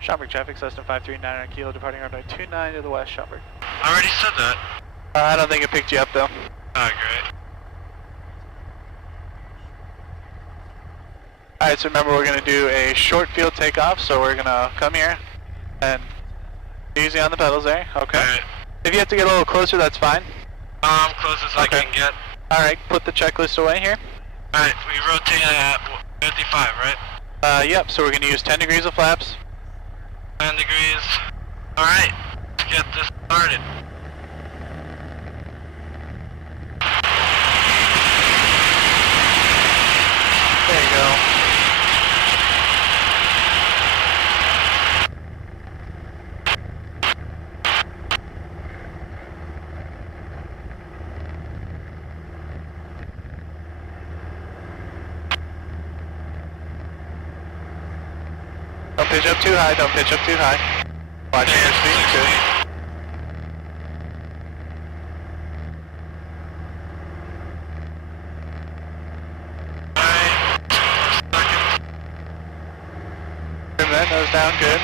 Schaumburg traffic, Cessna 539 kilo, departing runway 29 to the west, Schaumburg. I already said that. I don't think it picked you up though. Oh, great. Alright, so remember we're going to do a short field takeoff, so we're going to come here and easy on the pedals there, okay. Alright. If you have to get a little closer, that's fine. Close as I can get. Alright, put the checklist away here. Alright, we rotate at 55, right? Yep, so we're going to use 10 degrees of flaps. 10 degrees. Alright, let's get this started. There you go. Don't pitch up too high, don't pitch up too high. Watch your speed too. Trim that nose down, good.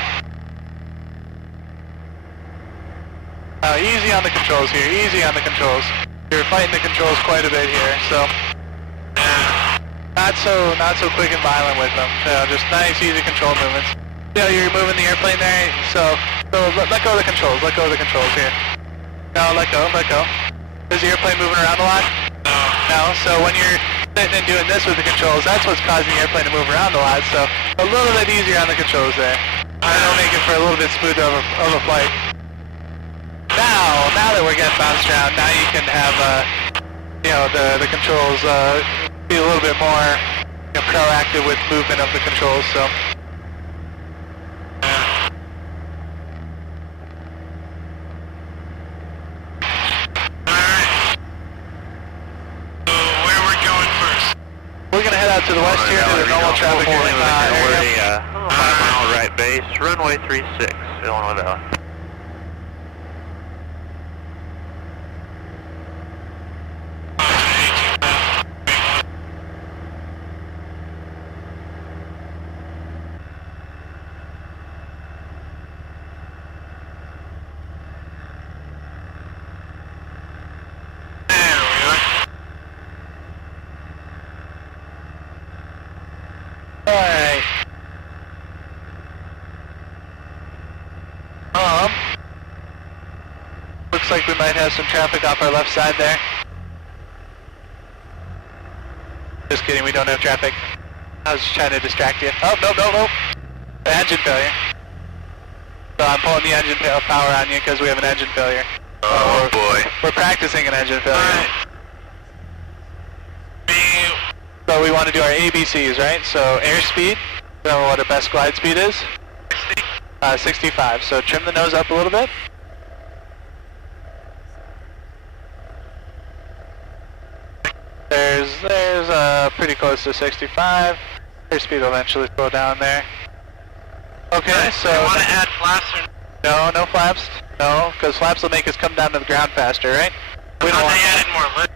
Easy on the controls here, easy on the controls. You're fighting the controls quite a bit here, so not so quick and violent with them. Just nice, easy control movements. You're moving the airplane there, so let go of the controls, here. No, let go. Is the airplane moving around a lot? No, so when you're sitting and doing this with the controls, that's what's causing the airplane to move around a lot, so a little bit easier on the controls there. That'll make it for a little bit smoother of a flight. Now that we're getting bounced around, now you can have, the controls be a little bit more proactive with movement of the controls, so. We're going to head out to the west here to the normal traffic area. 5 mile right base, runway 36, Illinois Valley. Alright. Looks like we might have some traffic off our left side there. Just kidding, we don't have traffic. I was just trying to distract you. Oh, no. Engine failure. So I'm pulling the engine power on you because we have an engine failure. Oh boy. We're practicing an engine failure. So we want to do our ABCs, right? So airspeed, remember what our best glide speed is? 65, so trim the nose up a little bit. There's pretty close to 65. Airspeed will eventually slow down there. Okay, so... You want to add flaps or... No flaps. No, because flaps will make us come down to the ground faster, right? We don't want they added more lift.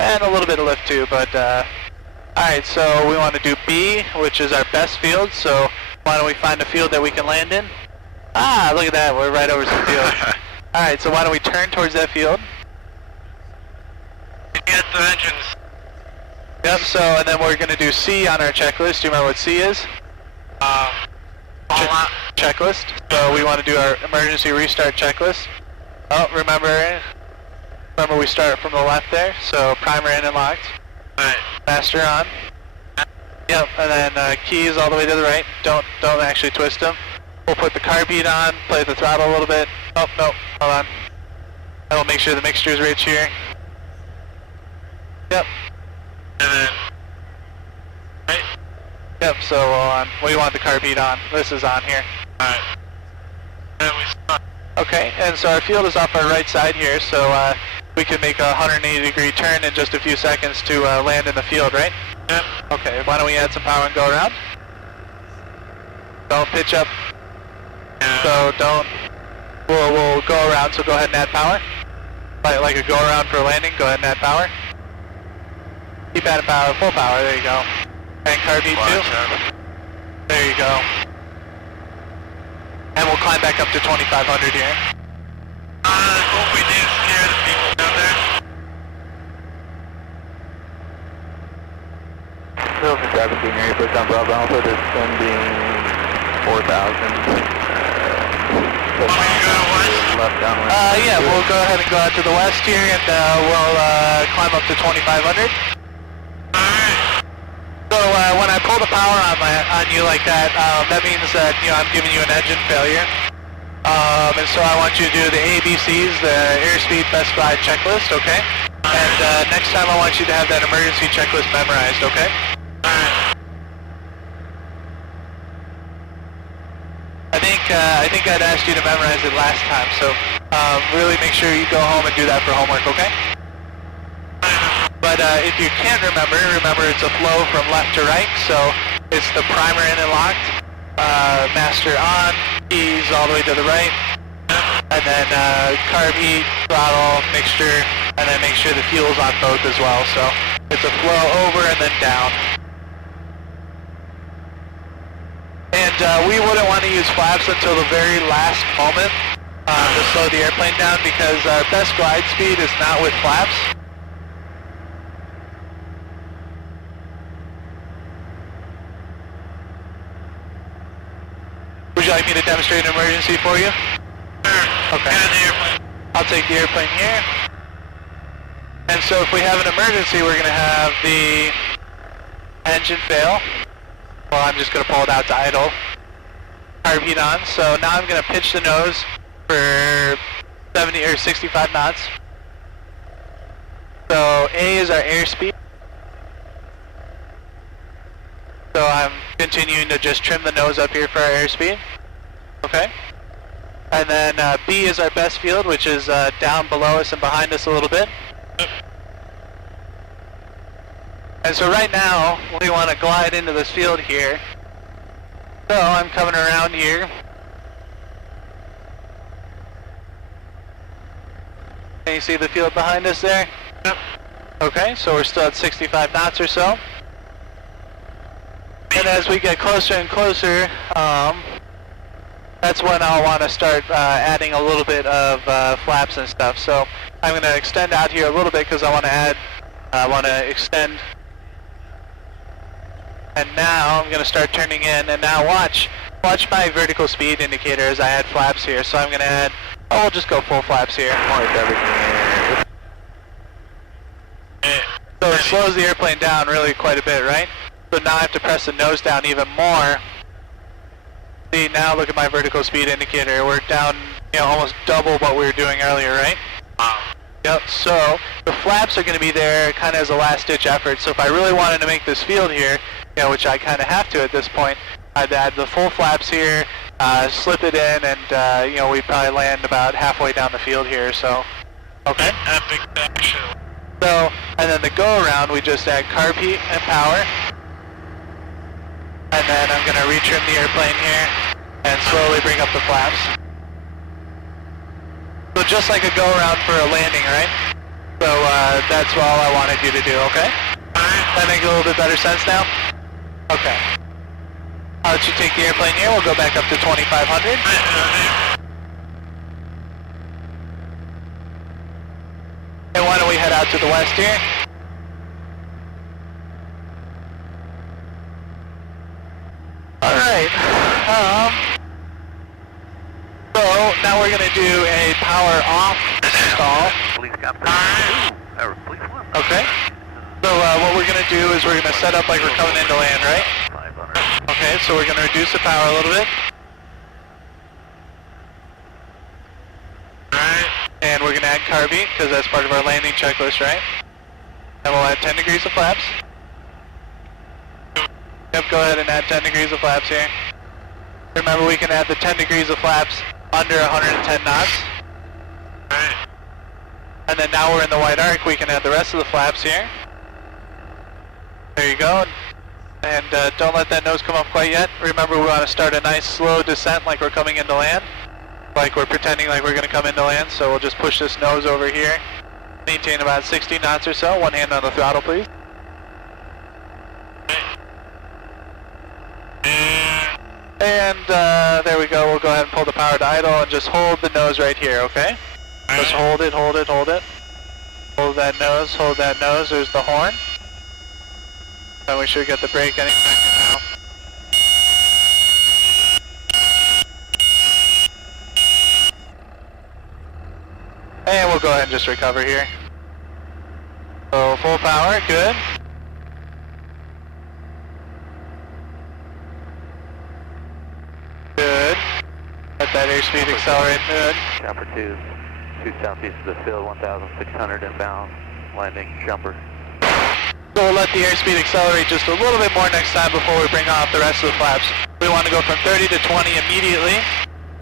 And a little bit of lift too, but alright, so we want to do B, which is our best field, so why don't we find a field that we can land in? Ah, look at that, we're right over some field. Alright, so why don't we turn towards that field? Get the engines. Yep, so, and then we're going to do C on our checklist. Do you remember what C is? Checklist. So we want to do our emergency restart checklist. Oh, remember we start from the left there, so primer in and locked. Right. Master on. Yep, and then keys all the way to the right. Don't actually twist them. We'll put the car beat on, play the throttle a little bit. Oh, no, hold on. we'll make sure the mixture is rich here. Yep. And then, right? Yep, so we want the carb heat on. This is on here. Alright. Then we start. Okay, and so our field is off our right side here, so we can make a 180-degree turn in just a few seconds to land in the field, right? Yep. Okay, why don't we add some power and go around? Don't pitch up. Yeah. So don't. We'll go around, so go ahead and add power. Like a go around for a landing, go ahead and add power. Keep adding power, full power, there you go. And carb heat too. There you go. And we'll climb back up to 2,500 here. Hope we didn't scare the people down there. Silver 17 here, push down Bravo Alpha, descending 4,000. Left downwind. Yeah, we'll go ahead and go out to the west here, and we'll climb up to 2,500. So when I pull the power on you like that, that means that I'm giving you an engine failure. And so I want you to do the ABCs, the airspeed best glide checklist, okay? And next time I want you to have that emergency checklist memorized, okay? I think I'd asked you to memorize it last time, so really make sure you go home and do that for homework, okay? But if you can't remember it's a flow from left to right, so it's the primer in and locked, master on, keys all the way to the right, and then carb heat, throttle, mixture, and then make sure the fuel's on both as well, so it's a flow over and then down. And we wouldn't want to use flaps until the very last moment to slow the airplane down, because our best glide speed is not with flaps. Would you like me to demonstrate an emergency for you? Sure. Okay. And the airplane. I'll take the airplane here. And so if we have an emergency, we're going to have the engine fail. Well, I'm just going to pull it out to idle. Carb heat on. So now I'm going to pitch the nose for 70 or 65 knots. So A is our airspeed. So I'm continuing to just trim the nose up here for our airspeed. Okay. And then B is our best field, which is down below us and behind us a little bit. And so right now, we want to glide into this field here. So I'm coming around here. Can you see the field behind us there? Yep. Okay, so we're still at 65 knots or so. And as we get closer and closer, that's when I'll want to start adding a little bit of flaps and stuff. So I'm going to extend out here a little bit because I want to extend. And now I'm going to start turning in, and now watch my vertical speed indicator as I add flaps here. So I'm going to add, we'll just go full flaps here. So it slows the airplane down really quite a bit, right? So now I have to press the nose down even more. See, now look at my vertical speed indicator. We're down, almost double what we were doing earlier, right? Yep, so the flaps are going to be there kind of as a last-ditch effort. So if I really wanted to make this field here, which I kind of have to at this point, I'd add the full flaps here, slip it in, and, we'd probably land about halfway down the field here, so. Okay? Epic action. So, and then the go-around, we just add carb heat and power. And then I'm going to retrim the airplane here and slowly bring up the flaps. So just like a go-around for a landing, right? So that's all I wanted you to do, okay? That make a little bit better sense now? Okay. I'll let you take the airplane here. We'll go back up to 2,500. And why don't we head out to the west here? Alright. So now we're going to do a power off stall. Okay. So what we're going to do is we're going to set up like we're coming into land, right? Okay, so we're going to reduce the power a little bit. Alright. And we're going to add carby, because that's part of our landing checklist, right? And we'll add 10 degrees of flaps. Yep, go ahead and add 10 degrees of flaps here. Remember, we can add the 10 degrees of flaps under 110 knots. Alright. And then now we're in the white arc, we can add the rest of the flaps here. There you go. And don't let that nose come up quite yet. Remember, we want to start a nice slow descent like we're coming into land. Like we're pretending like we're going to come into land. So we'll just push this nose over here. Maintain about 60 knots or so. One hand on the throttle, please. And there we go. We'll go ahead and pull the power to idle and just hold the nose right here, okay? Just hold it, hold it, hold it. Hold that nose, hold that nose. There's the horn. And we should get the brake any second now. And we'll go ahead and just recover here. So full power, good. Good. Let that airspeed accelerate, good. Jumper 2 southeast of the field, 1,600 inbound, landing, jumper. So we'll let the airspeed accelerate just a little bit more next time before we bring off the rest of the flaps. We want to go from 30 to 20 immediately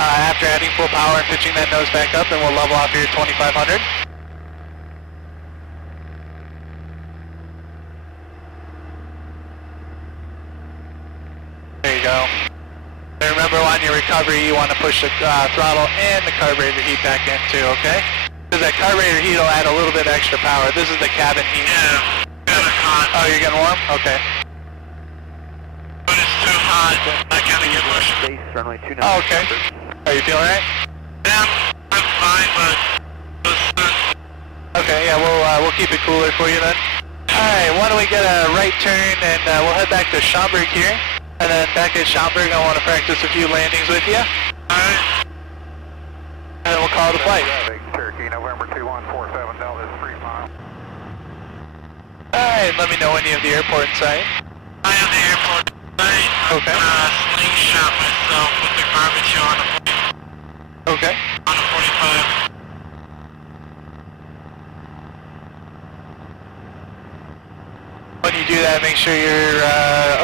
after adding full power and pitching that nose back up, and we'll level off here at 2,500. There you go. And remember, on your recovery, you want to push the throttle and the carburetor heat back in too, okay? Because that carburetor heat will add a little bit extra power. This is the cabin heat. Yeah, kinda hot. Oh, you're getting warm? Okay. But it's too hot. I gotta get Russian. Base, runway 29. Oh, okay. Are you feeling right? Yeah, I'm fine, but Okay, yeah, we'll keep it cooler for you then. Alright, why don't we get a right turn and we'll head back to Schaumburg here. And then back at Schaumburg, I want to practice a few landings with you. alright. And then we'll call it a flight. Cherokee, November 2147, Delta is 3 miles. Alright, let me know when you have the airport in sight. I have the airport tonight. Okay. Slingshot myself with the garbage on a plane. Okay. On a 45. When you do that, make sure you're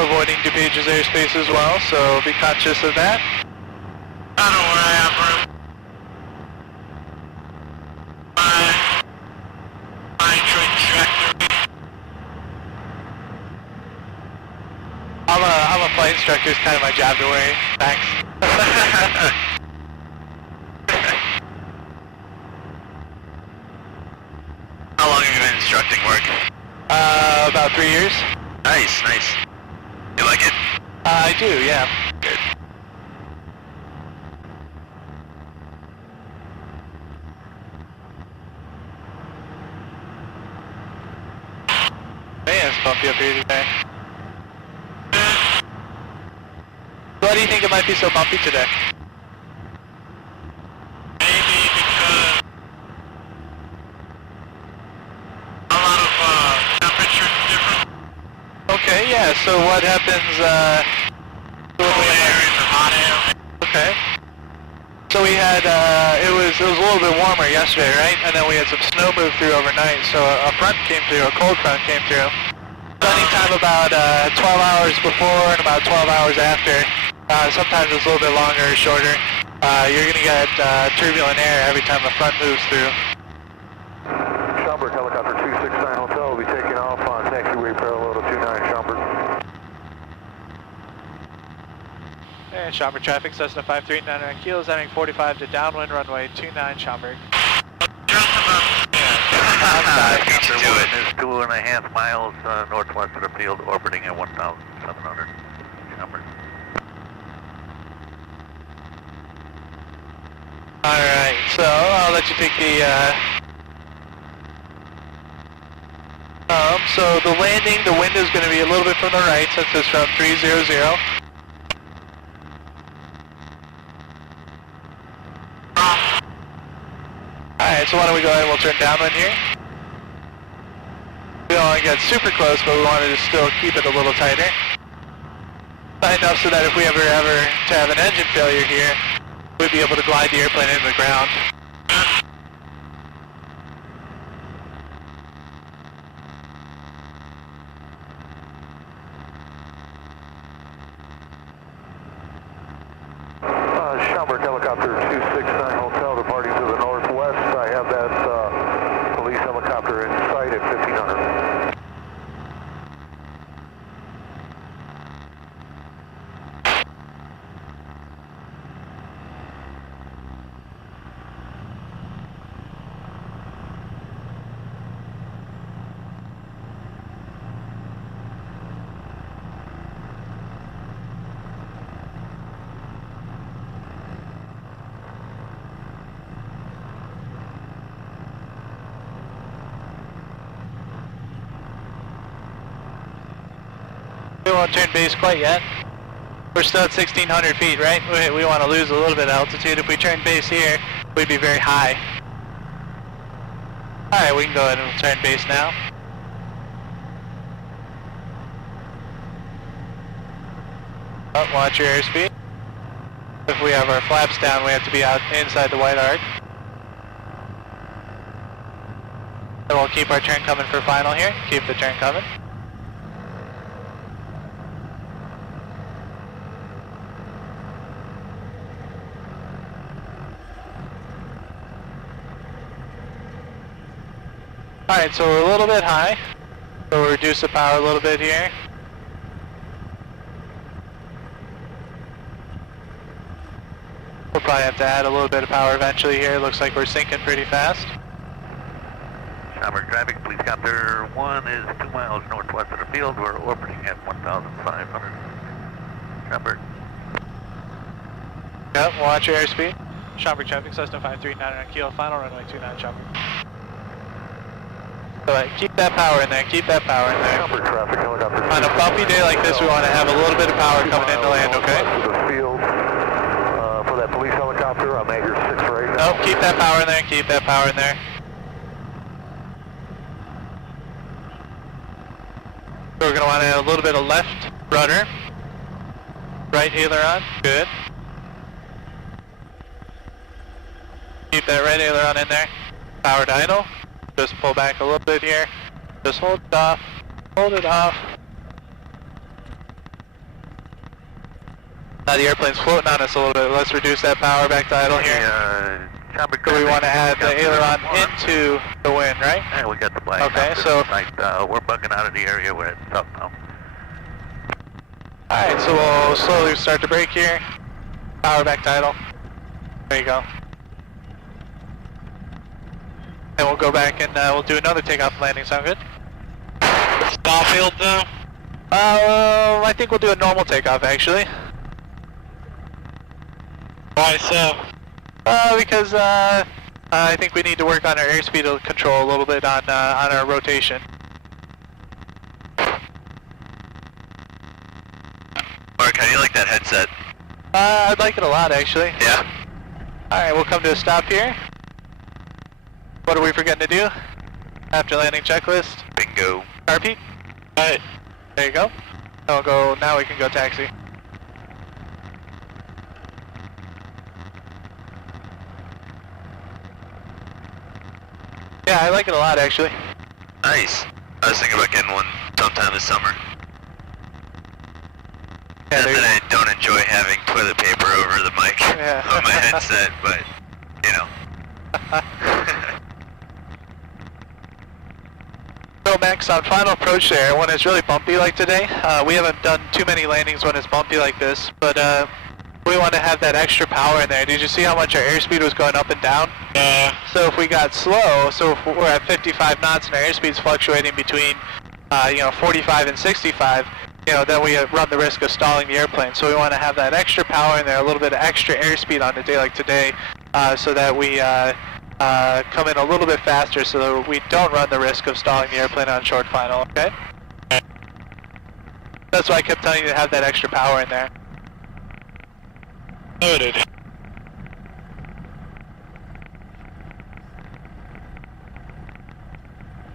avoiding DePage's airspace as well, so be conscious of that. I don't know where I have room. My trajectory. I'm a flight instructor, it's kind of my job to worry. Thanks. How long have you been instructing work? About 3 years. Nice, nice. You like it? I do, yeah. Good. Man, it's bumpy up here today. Why do you think it might be so bumpy today? Maybe because a lot of temperature difference. Okay, yeah, so what happens, Cold air and the hot air. okay. So we had, it was a little bit warmer yesterday, right? And then we had some snow move through overnight, so a front came through, a cold front came through. So anytime about 12 hours before and about 12 hours after, sometimes it's a little bit longer or shorter, you're going to get turbulent air every time the front moves through. Schaumburg, helicopter 269 Hotel will be taking off on taxiway parallel to 29 Schaumburg. And Schaumburg traffic, Cessna 539 kilos, heading 45 to downwind, runway 29 Schaumburg. Just about. Beat you to it. Is 2.5 miles northwest of the field, orbiting at 1,700 Schaumburg. Alright, so I'll let you take the, so the landing, the wind is going to be a little bit from the right since it's from 300. Alright, so why don't we go ahead and we'll turn downwind here. We don't want to get super close, but we wanted to still keep it a little tighter. Enough so that if we ever to have an engine failure here, we'd be able to glide the airplane into the ground. Schaumburg Helicopter 269 Hotel departing to the northwest. I have that police helicopter in sight at 1500. We won't turn base quite yet. We're still at 1,600 feet, right? We want to lose a little bit of altitude. If we turn base here, we'd be very high. Alright, we can go ahead and turn base now. Oh, watch your airspeed. If we have our flaps down, we have to be out inside the white arc. And we'll keep our turn coming for final here. Keep the turn coming. Alright, so we're a little bit high, so we'll reduce the power a little bit here. We'll probably have to add a little bit of power eventually here. Looks like we're sinking pretty fast. Schaumburg traffic, police copter 1 is 2 miles northwest of the field. We're orbiting at 1,500. Schaumburg. Yep, watch your airspeed. Schaumburg traffic, Cessna 539 on kilo, final runway 29 Schaumburg. So keep that power in there, keep that power in there. Schaumburg traffic helicopter. On a bumpy day like this, we want to have a little bit of power coming in to land, okay? To the field for that police helicopter. I'm at your 6 right now. Nope, keep that power in there, keep that power in there. So we're going to want to add a little bit of left rudder. Right aileron, good. Keep that right aileron in there. Powered idle. Just pull back a little bit here. Just hold it off. Hold it off. Now the airplane's floating on us a little bit. Let's reduce that power back to idle here. So we want to add the aileron into the wind, right? Yeah, we got the black. Okay, so we're bugging out of the area where it's up now. Alright, so we'll slowly start to brake here. Power back to idle. There you go. And we'll go back and we'll do another takeoff and landing. Sound good? Stall field though? I think we'll do a normal takeoff actually. Why so? Because I think we need to work on our airspeed control a little bit on our rotation. Mark, how do you like that headset? I'd like it a lot actually. Yeah. Alright, we'll come to a stop here. What are we forgetting to do? After landing checklist. Bingo. Repeat. Alright. There you go. Now we can go taxi. Yeah, I like it a lot actually. Nice. I was thinking about getting one sometime this summer. Yeah, and then I don't enjoy having toilet paper over the mic on my headset, but, you know. So Max, on final approach there, when it's really bumpy like today, we haven't done too many landings when it's bumpy like this, but we want to have that extra power in there. Did you see how much our airspeed was going up and down? Yeah. So if we got slow, so if we're at 55 knots and our airspeed's fluctuating between 45 and 65, then we run the risk of stalling the airplane. So we want to have that extra power in there, a little bit of extra airspeed on a day like today, so that we come in a little bit faster so that we don't run the risk of stalling the airplane on short final, okay? That's why I kept telling you to have that extra power in there. Noted.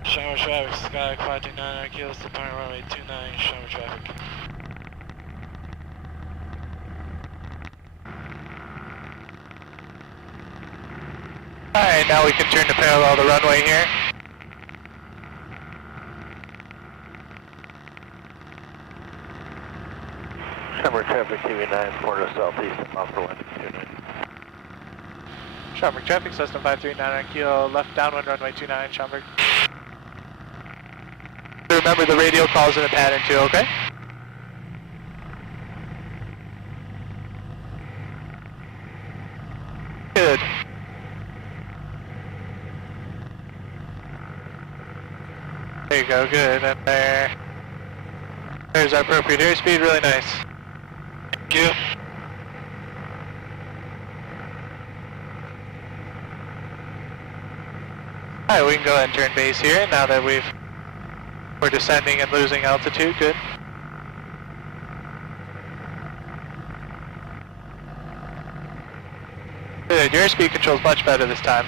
Schaumburg traffic, Skylark 529 kilos, departing runway 29, Schaumburg traffic. Alright, now we can turn to parallel the runway here. Schaumburg traffic, TV9, 4 to southeast, off the landing 29. Schaumburg, traffic system 539 on kilo, left downwind runway 29, Schaumburg. Remember the radio calls in a pattern too, okay? Good. There you go, good, and there's our appropriate airspeed, really nice. Thank you. Alright, we can go ahead and turn base here now that we're descending and losing altitude, good. Good, your speed control's much better this time.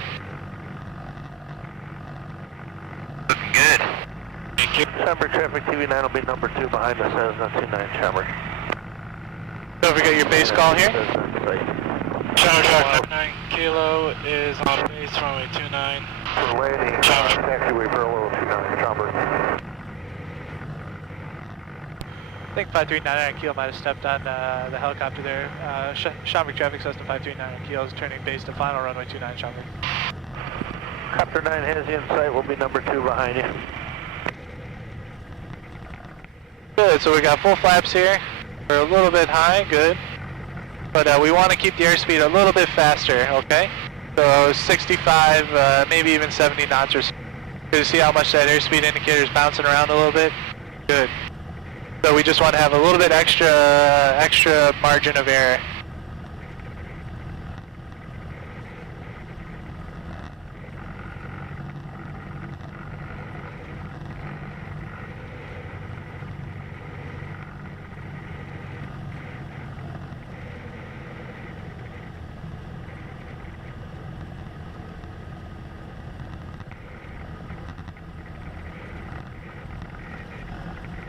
Looking good. Thank you. Schaumburg traffic TV9 will be number 2 behind us as 29 Schaumburg. Don't forget your base call here. Schaumburg 9 kilo is on base runway 29. For landing, taxiway parallel 29 Schaumburg. I think 539 Kilo might have stepped on the helicopter there. Schaumburg traffic system 539 Kilo is turning base to final runway 29 Schaumburg. Copter 9 has you in sight, will be number 2 behind you. Good, so we got full flaps here. We're a little bit high, good. But we want to keep the airspeed a little bit faster, okay? So 65, maybe even 70 knots or so. Good to see how much that airspeed indicator is bouncing around a little bit. Good. So we just want to have a little bit extra margin of error.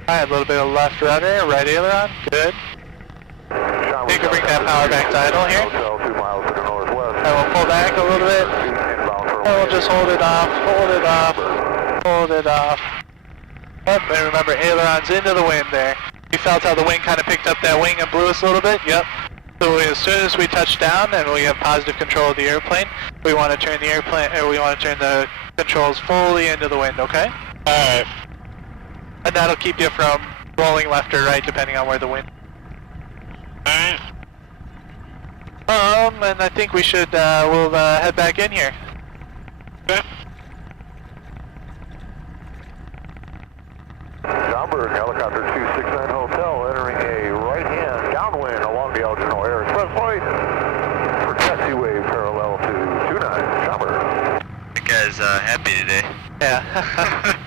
Alright, a little bit of left rudder, right aileron, good. You can bring that power back to idle here. And we'll pull back a little bit. And we'll just hold it off, hold it off, hold it off. Yep, and remember ailerons into the wind there. You felt how the wind kind of picked up that wing and blew us a little bit? Yep. So as soon as we touch down and we have positive control of the airplane, we want to turn the airplane, or we want to turn the controls fully into the wind, okay? Alright. And that'll keep you from rolling left or right depending on where the wind. Alright. And I think we should, we'll head back in here. Okay. Schaumburg, helicopter 269 Hotel, entering a right-hand downwind along the Algernon Air Expressway for taxiway parallel to 29 Schaumburg. You guys happy today? Yeah.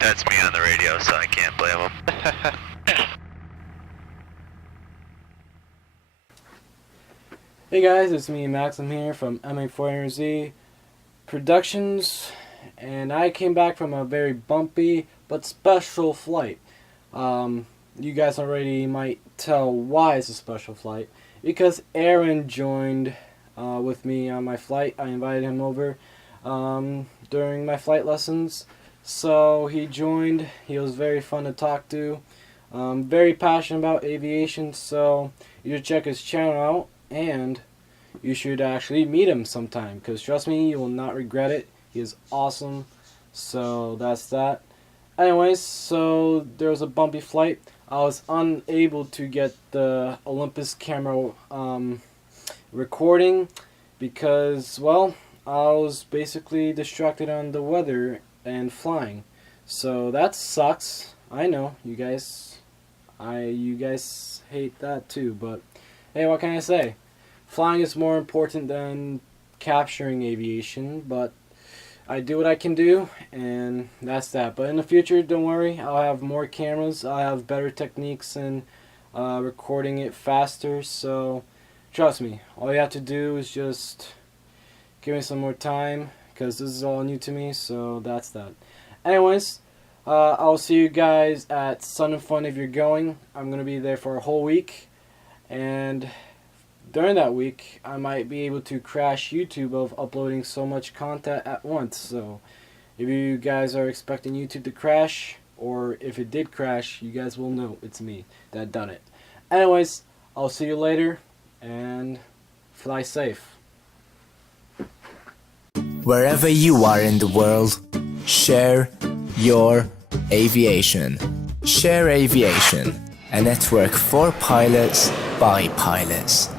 That's me on the radio, so I can't blame them. Hey guys, it's me Max. I'm here from MA400Z Productions, and I came back from a very bumpy but special flight. You guys already might tell why it's a special flight, because Aaron joined with me on my flight. I invited him over during my flight lessons, so he joined. He was very fun to talk to, very passionate about aviation, so you should check his channel out. And you should actually meet him sometime, because trust me, you will not regret it. He is awesome. So that's that. Anyways, so there was a bumpy flight. I was unable to get the Olympus camera recording because, well, I was basically distracted on the weather and flying. So that sucks. I know, you guys hate that too, but hey, what can I say? Flying is more important than capturing aviation, but I do what I can do, and that's that. But in the future, don't worry, I'll have more cameras, I'll have better techniques in recording it faster, so trust me, all you have to do is just give me some more time, because this is all new to me, so that's that. Anyways, I'll see you guys at Sun and Fun if you're going. I'm going to be there for a whole week, and during that week, I might be able to crash YouTube of uploading so much content at once. So if you guys are expecting YouTube to crash, or if it did crash, you guys will know it's me that done it. Anyways, I'll see you later, and fly safe. Wherever you are in the world, share your aviation. Share Aviation, a network for pilots by pilots.